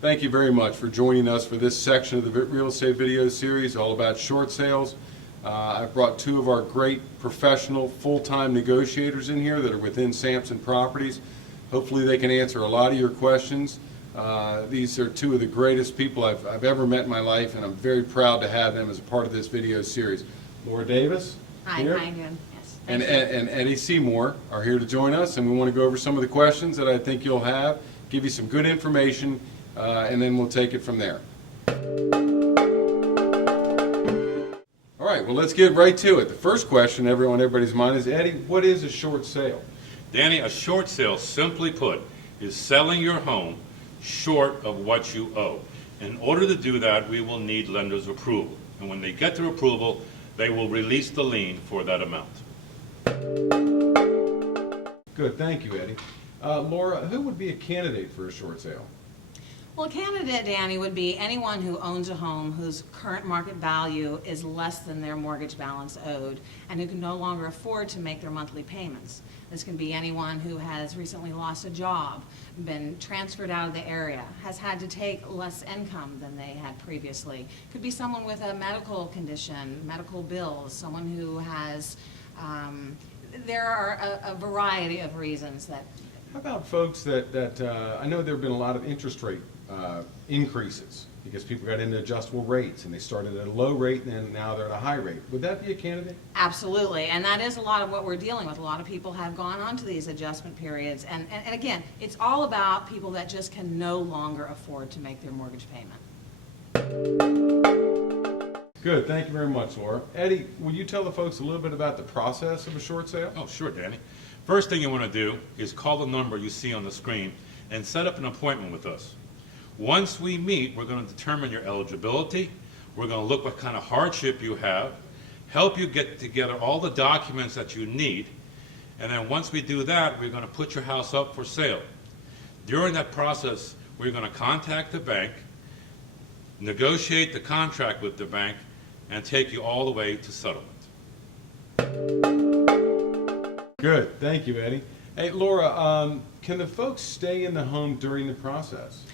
Thank you very much for joining us for this section of the real estate video series all about short sales. I've brought two of our great professional full-time negotiators in here that are within Samson Properties. Hopefully they can answer a lot of your questions. These are two of the greatest people I've ever met in my life, and I'm very proud to have them as a part of this video series. Laura Davis. Hi, here. how you doing? Yes. And Eddie Seymour are here to join us, and we want to go over some of the questions that I think you'll have, give you some good information, and then we'll take it from there. All right, well, let's get right to it. The first question everybody's mind is, Eddie, what is a short sale? Danny, a short sale, simply put, is selling your home short of what you owe. In order to do that, we will need lender's approval. And when they get their approval, they will release the lien for that amount. Good, thank you, Eddie. Laura, who would be a candidate for a short sale? Well, a candidate, Danny, would be anyone who owns a home whose current market value is less than their mortgage balance owed and who can no longer afford to make their monthly payments. This can be anyone who has recently lost a job, been transferred out of the area, has had to take less income than they had previously. Could be someone with a medical condition, medical bills, someone who has, there are a variety of reasons that. How about folks that I know there have been a lot of interest rate increases because people got into adjustable rates and they started at a low rate and now they're at a high rate. Would that be a candidate? Absolutely, and that is a lot of what we're dealing with. A lot of people have gone on to these adjustment periods, and again, it's all about people that just can no longer afford to make their mortgage payment. Good, thank you very much, Laura. Eddie, will you tell the folks a little bit about the process of a short sale? Oh, sure, Danny. First thing you want to do is call the number you see on the screen and set up an appointment with us. Once we meet, we're going to determine your eligibility. We're going to look what kind of hardship you have, help you get together all the documents that you need, and then once we do that, we're going to put your house up for sale. During that process, we're going to contact the bank, negotiate the contract with the bank, and take you all the way to settlement. Good, thank you, Eddie. Hey, Laura, can the folks stay in the home during the process?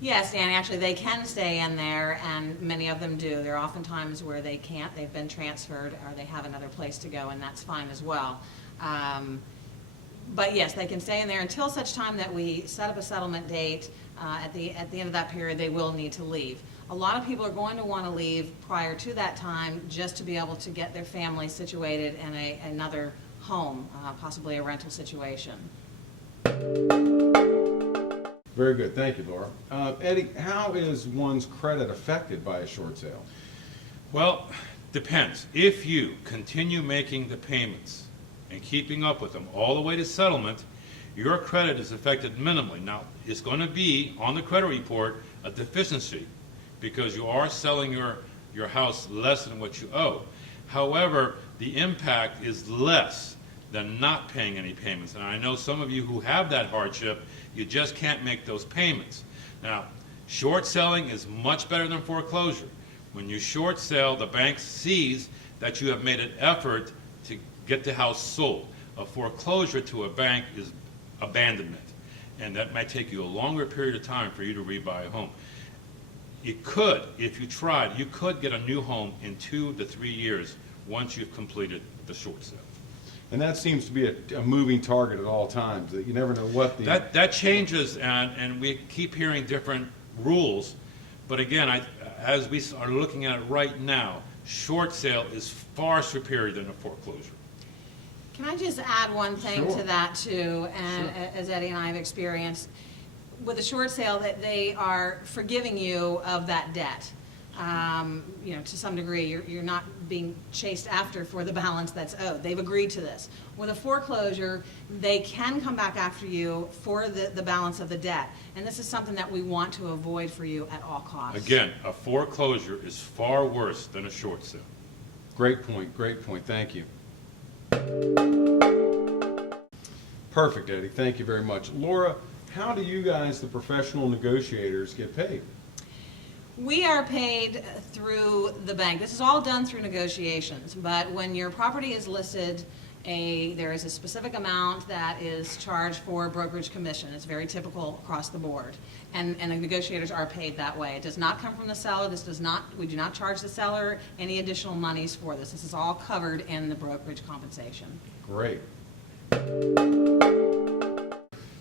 Yes, Danny, actually they can stay in there, and many of them do. There are often times where they can't, they've been transferred, or they have another place to go, and that's fine as well. But yes, they can stay in there until such time that we set up a settlement date. At the end of that period, they will need to leave. A lot of people are going to want to leave prior to that time just to be able to get their family situated in another home, possibly a rental situation. Very good, thank you, Laura. Eddie, how is one's credit affected by a short sale? Well, depends. If you continue making the payments and keeping up with them all the way to settlement, your credit is affected minimally. Now, it's going to be on the credit report a deficiency because you are selling your house less than what you owe. However, the impact is less than not paying any payments. And I know some of you who have that hardship, you just can't make those payments. Now, short selling is much better than foreclosure. When you short sell, the bank sees that you have made an effort to get the house sold. A foreclosure to a bank is abandonment, and that might take you a longer period of time for you to rebuy a home. You could, if you tried, you could get a new home in 2 to 3 years once you've completed the short sale. And that seems to be a moving target at all times, that you never know what the... That changes, and we keep hearing different rules, but again, as we are looking at it right now, short sale is far superior than a foreclosure. Can I just add one thing Sure. to that too, and Sure. as Eddie and I have experienced, with a short sale that they are forgiving you of that debt. You know, to some degree, you're not being chased after for the balance that's owed. They've agreed to this. With a foreclosure, they can come back after you for the balance of the debt. And this is something that we want to avoid for you at all costs. Again, a foreclosure is far worse than a short sale. Great point, thank you. Perfect, Eddie, thank you very much. Laura, how do you guys, the professional negotiators, get paid? We are paid through the bank. This is all done through negotiations, but when your property is listed there is a specific amount that is charged for brokerage commission. It's very typical across the board. And the negotiators are paid that way. It does not come from the seller. We do not charge the seller any additional monies for this. This is all covered in the brokerage compensation. Great.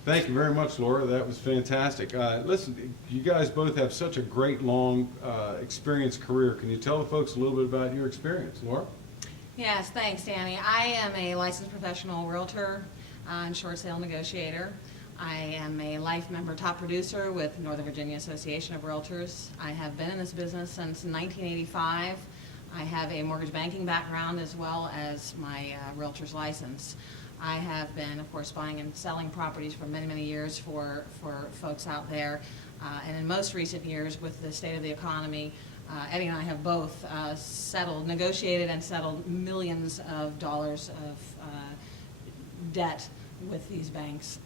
Thank you very much, Laura. That was fantastic. Listen, you guys both have such a great, long, experienced career. Can you tell the folks a little bit about your experience, Laura? Yes, thanks, Danny. I am a licensed professional realtor and short sale negotiator. I am a life member top producer with Northern Virginia Association of Realtors. I have been in this business since 1985. I have a mortgage banking background as well as my realtor's license. I have been, of course, buying and selling properties for many, many years for folks out there. And in most recent years, with the state of the economy, Eddie and I have both negotiated and settled millions of dollars of debt with these banks.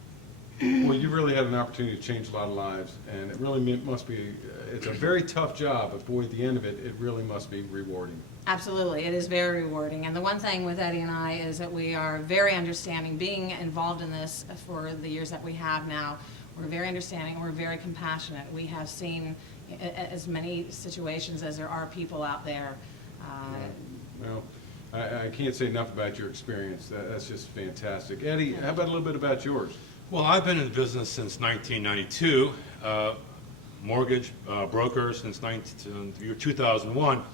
Well, you really had an opportunity to change a lot of lives, and it really must be, it's a very tough job, but boy, at the end of it, it really must be rewarding. Absolutely, it is very rewarding. And the one thing with Eddie and I is that we are very understanding. Being involved in this for the years that we have now, we're very understanding, we're very compassionate. We have seen as many situations as there are people out there. Well, I can't say enough about your experience. That's just fantastic. Eddie, how about a little bit about yours? Well, I've been in business since 1992, mortgage broker since year 2001.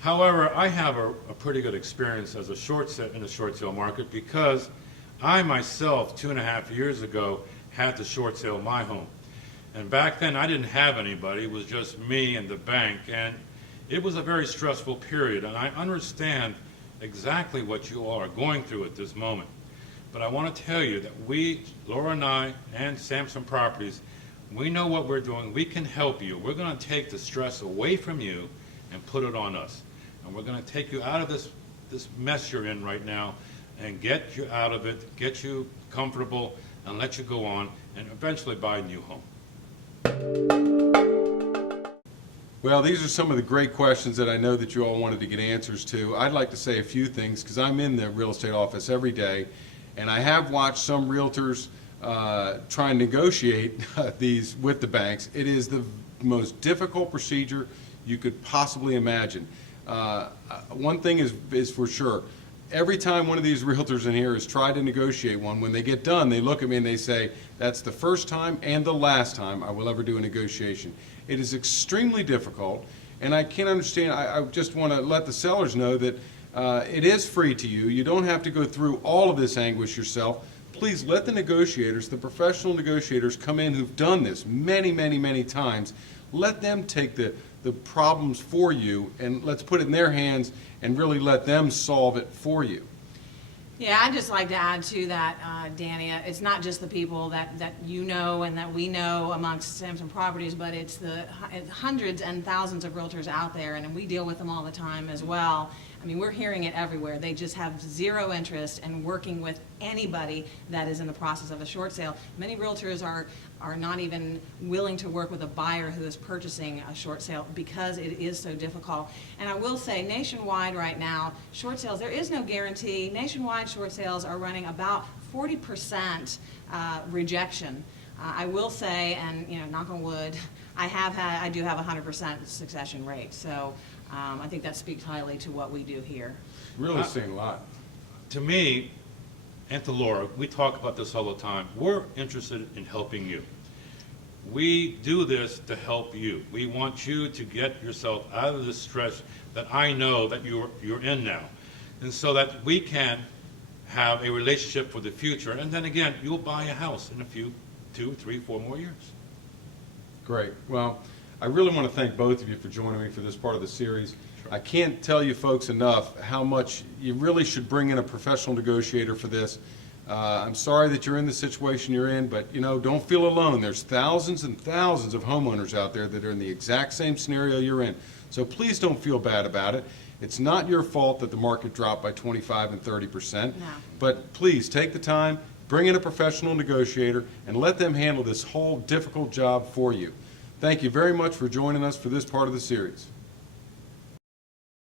However, I have a pretty good experience as in the short sale market because I myself, 2.5 years ago, had to short sale my home. And back then, I didn't have anybody. It was just me and the bank. And it was a very stressful period. And I understand exactly what you all are going through at this moment. But I want to tell you that we, Laura and I, and Samson Properties, we know what we're doing. We can help you. We're going to take the stress away from you and put it on us. And we're going to take you out of this mess you're in right now and get you out of it, get you comfortable, and let you go on and eventually buy a new home. Well, these are some of the great questions that I know that you all wanted to get answers to. I'd like to say a few things because I'm in the real estate office every day, and I have watched some realtors try and negotiate these with the banks. It is the most difficult procedure you could possibly imagine. One thing is for sure. Every time one of these realtors in here has tried to negotiate one, when they get done, they look at me and they say, that's the first time and the last time I will ever do a negotiation. It is extremely difficult, and I can't understand. I just want to let the sellers know that it is free to you. You don't have to go through all of this anguish yourself. Please let the negotiators, the professional negotiators, come in who've done this many, many, many times. Let them take the problems for you, and let's put it in their hands and really let them solve it for you. Yeah, I'd just like to add to that, Danny, it's not just the people that you know and that we know amongst Samson Properties, but it's the hundreds and thousands of realtors out there, and we deal with them all the time as well. I mean, we're hearing it everywhere. They just have zero interest in working with anybody that is in the process of a short sale. Many realtors are not even willing to work with a buyer who is purchasing a short sale because it is so difficult. And I will say, nationwide right now, short sales, there is no guarantee. Nationwide short sales are running about 40% rejection. I will say, and knock on wood, I do have a 100% succession rate. So I think that speaks highly to what we do here. Really saying a lot. To me, and to Laura, we talk about this all the time. We're interested in helping you. We do this to help you. We want you to get yourself out of the stress that I know that you're in now, and so that we can have a relationship for the future. And then again, you'll buy a house in a few, 2, 3, 4 more years. Great. Well, I really want to thank both of you for joining me for this part of the series. Sure. I can't tell you folks enough how much you really should bring in a professional negotiator for this. I'm sorry that you're in the situation you're in, but don't feel alone. There's thousands and thousands of homeowners out there that are in the exact same scenario you're in. So please don't feel bad about it. It's not your fault that the market dropped by 25 and 30%. No. But please take the time, bring in a professional negotiator, and let them handle this whole difficult job for you. Thank you very much for joining us for this part of the series.